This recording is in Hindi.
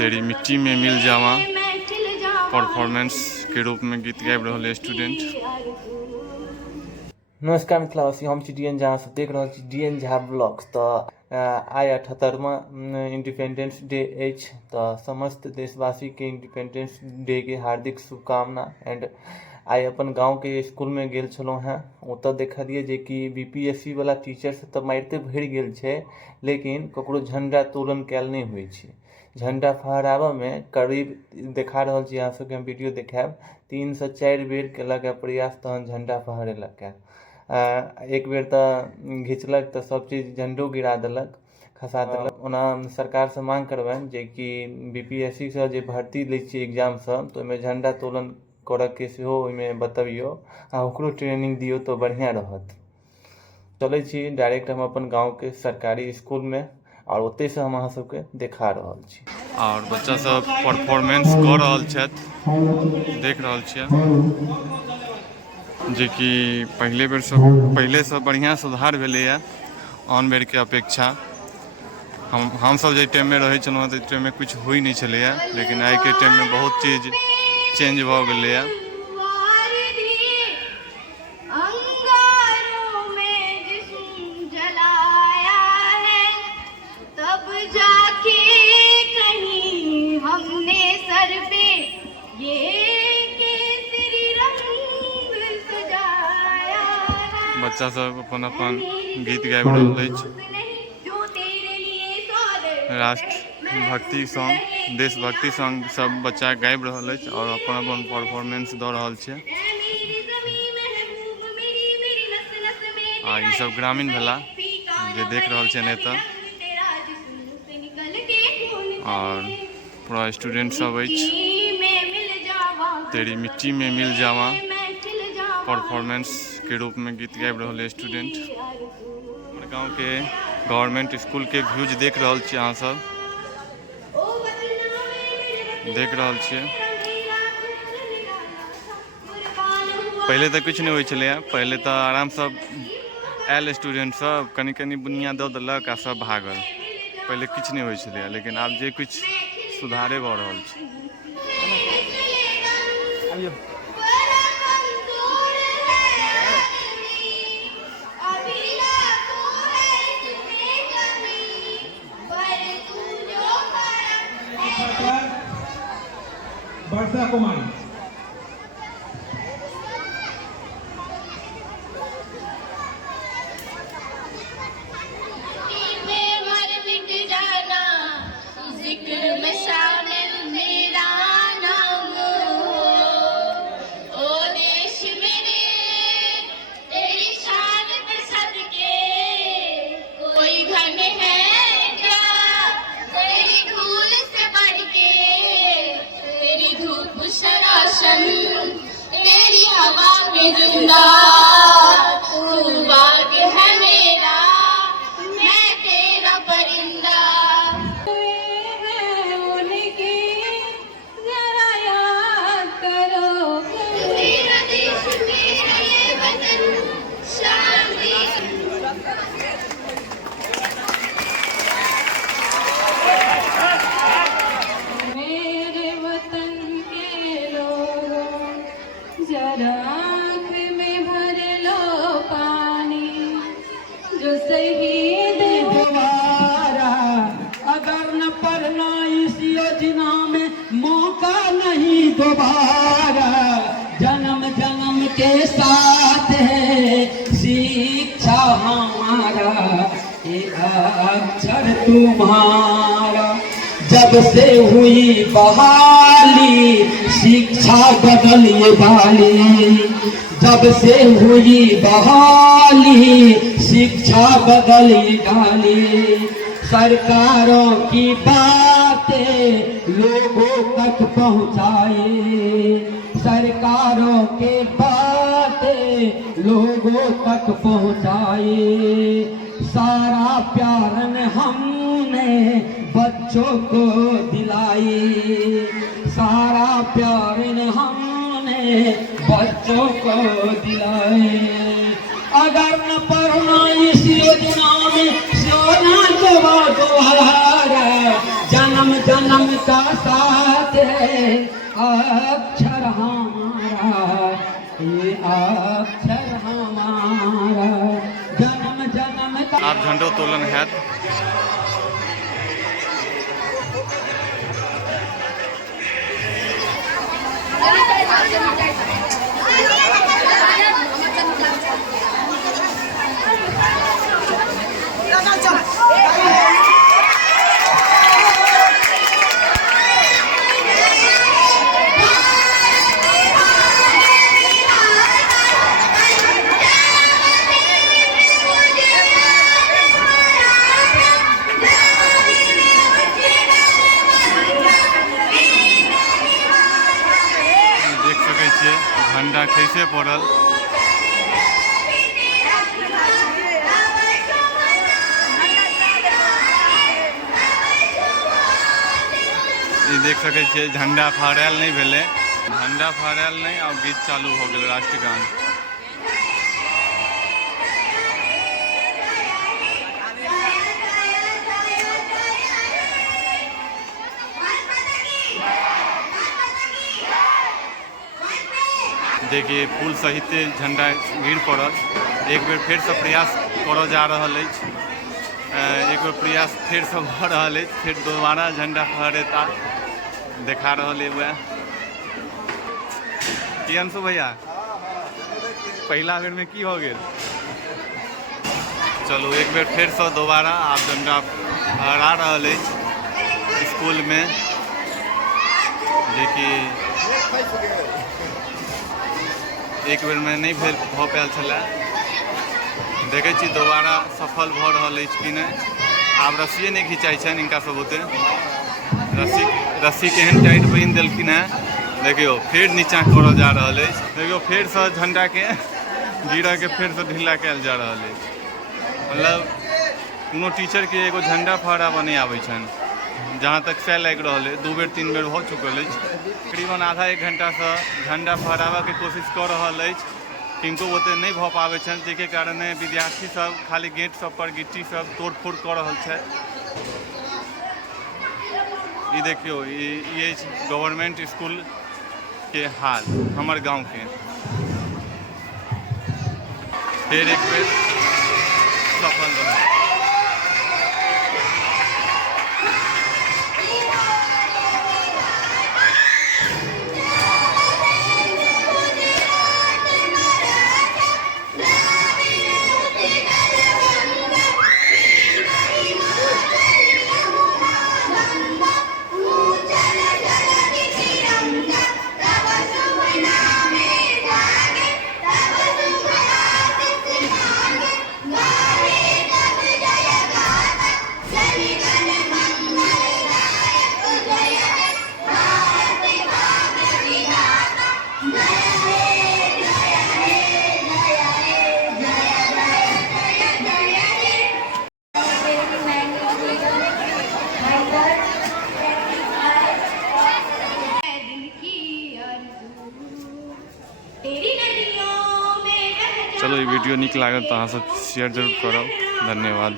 तेरी मिट्टी में मिल जावा परफॉर्मेंस के रूप में गीत गाबि रहल है स्टूडेंट। नमस्कार मिथिलावासी, हम छी DN झा, सब देख रहल छी DN झा ब्लॉग्स। तो आइ 78वां इंडिपेंडेंस डे अछि, तो समस्त देशवासी के इंडिपेंडेंस डे के हार्दिक शुभकामना। एंड आइ अपन गाँव के स्कूल में गेल छलहुँ हैं, ओतऽ देखलिए जे कि BPSC वाला टीचर से तऽ मारिते भरि गेल छै, लेकिन ककरो झंडा तोलन कैल नहीं होइ छै। झंडा फहराबऽ में करीब देखा रहल छी अहाँ सबके, हम वीडियो देखायब, 3 से 4 बेर केलक प्रयास, तहन झंडा फहरेलक। एक बेर तऽ घिचलक तऽ सब चीज झंडो गिरा देलक, खसा देलक। ओना सरकार से मांग करबनि जे कि BPSC से जे भर्ती लै छियै एग्जाम सब, तो ओहिमे झंडा तोलन करऽ के सेहो ओहिमे बतबियौ आ ओकरो ट्रेनिंग दियौ तो बढ़िया रहत। चलै छी डायरेक्ट हम अपन गाँव के सरकारी स्कूल में, और ओतै से हम अहाँ सबके देखा रहल छी। और बच्चा सब परफॉर्मेंस कर रहल छथि, देख रहल छियै जे कि पहले से बढ़िया सुधार भेलैए आन बेर के अपेक्षा। हम सब जे टाइम में रहे छलहुँ तऽ टाइम में कुछ होइ नहीं छलैए, लेकिन आइ के टाइम में बहुत चीज चेंज भऽ गेलैए। बच्चा सब अपन अपन गीत गाबि रहल अछि, राष्ट्र भक्ति सॉन्ग, देशभक्ति सॉन्ग सब बच्चा गाबि रहल अछि और अपन अपन परफॉर्मेंस दऽ रहल छै। आ ई सब ग्रामीण भेला जे देख रहल छै नेता, और पूरा स्टूडेंट सब अछि। तेरी मिट्टी में मिल जावा परफॉर्मेंस के रूप में गीत गाबि रहल है स्टूडेंट। हमर गाँव के गवर्नमेंट स्कूल के व्यूज देख रहल छी अहाँ सब, देख रहल छियै। पहले तऽ कुछ नहीं होइ छलै, पहले तऽ आराम से आयल स्टूडेंट सब, कनी कनी बुनिया दऽ देलक आ सब भागल। पहले किछ नहीं होइ छलै, लेकिन आब जे कुछ सुधारे भऽ रहल छै। वर्षा कुमारी तेरी हवा में जिंदा तू बाग है मेरा, मैं तेरा परिंदा। उनकी जरा याद करो, मेरा देश मेरा ये वतन शांति। आँख में भर लो पानी, जो शहीद दोबारा अगर न पढ़ना इस योजना में मौका नहीं दोबारा। जन्म जन्म के साथ है शिक्षा हमारा, ये अक्षर तुम्हारा। जब से हुई बहाली शिक्षा बदल ये वाली, जब से हुई बहाली शिक्षा बदल ये डाली। सरकारों की बातें लोगों तक पहुँचाए, सरकारों के बातें लोगों तक पहुँचाए। सारा प्यार हमने बच्चों को दिलाई, सारा प्यार हमने बच्चों को दिलाए। अगर न पढ़ना इस योजना में सोना तो दोबारा, जन्म जन्म जन्म का साथ है अक्षर हमारा, ये अक्षर हमारा जन्म जन्म का। आप झंडोत्तोलन हैत। झंडा कैसे पड़ल, देख सके छे। झंडा फहरायल नहीं भेले, झंडा फहरायल नहीं और गीत चालू हो गए राष्ट्रगान। देखिए फूल सहित झंडा गिर पड़ल। एक बेर फिर से प्रयास करल जा रहल अछि, एक बेर प्रयास फिर से भ रहल अछि, फिर दोबारा झंडा फहरेता देखा रहल है। वह की अंशु भैया पहला बेर में की हो गए? चलो एक बेर फिर से दोबारा आप झंडा फहरा रहल अछि स्कूल में। देखिए एक बेर में नहीं भऽ पायल छलै, देखै छी दोबारा सफल भऽ रहल अछि कि नहीं। आब रस्सिए नहीं घिंचाइ छनि हिनका सब ओते, रस्सी केहन टाइट बांधि देलखिन हैं। देखियो फिर नीचा करल जा रहल अछि। देखियो फिर से झंडा के गिरा के फिर से ढीला कयल जा रहल अछि। मतलब कोनो टीचर के एगो झंडा फहराबऽ नहीं आबै छनि, जहाँ तक सह लग रहा है। 2 बेर 3 बेर हो चुकल है। तकरीबन आधा एक घंटा से झंडा फहराबऽ के कोशिश कर रहल है, किनको ओते नहीं भऽ पाबै छनि, जेके कारणे विद्यार्थी सब खाली गेट सब पर गिट्टी सब तोड़ फोड़ कर रहल छै। ये देखियो ये गवर्नमेंट स्कूल के हाल हमर गांव के। फिर एक बेर सफल रहा। चलो ये वीडियो निक लागल तो अहाँ सब शेयर जरूर करब। धन्यवाद।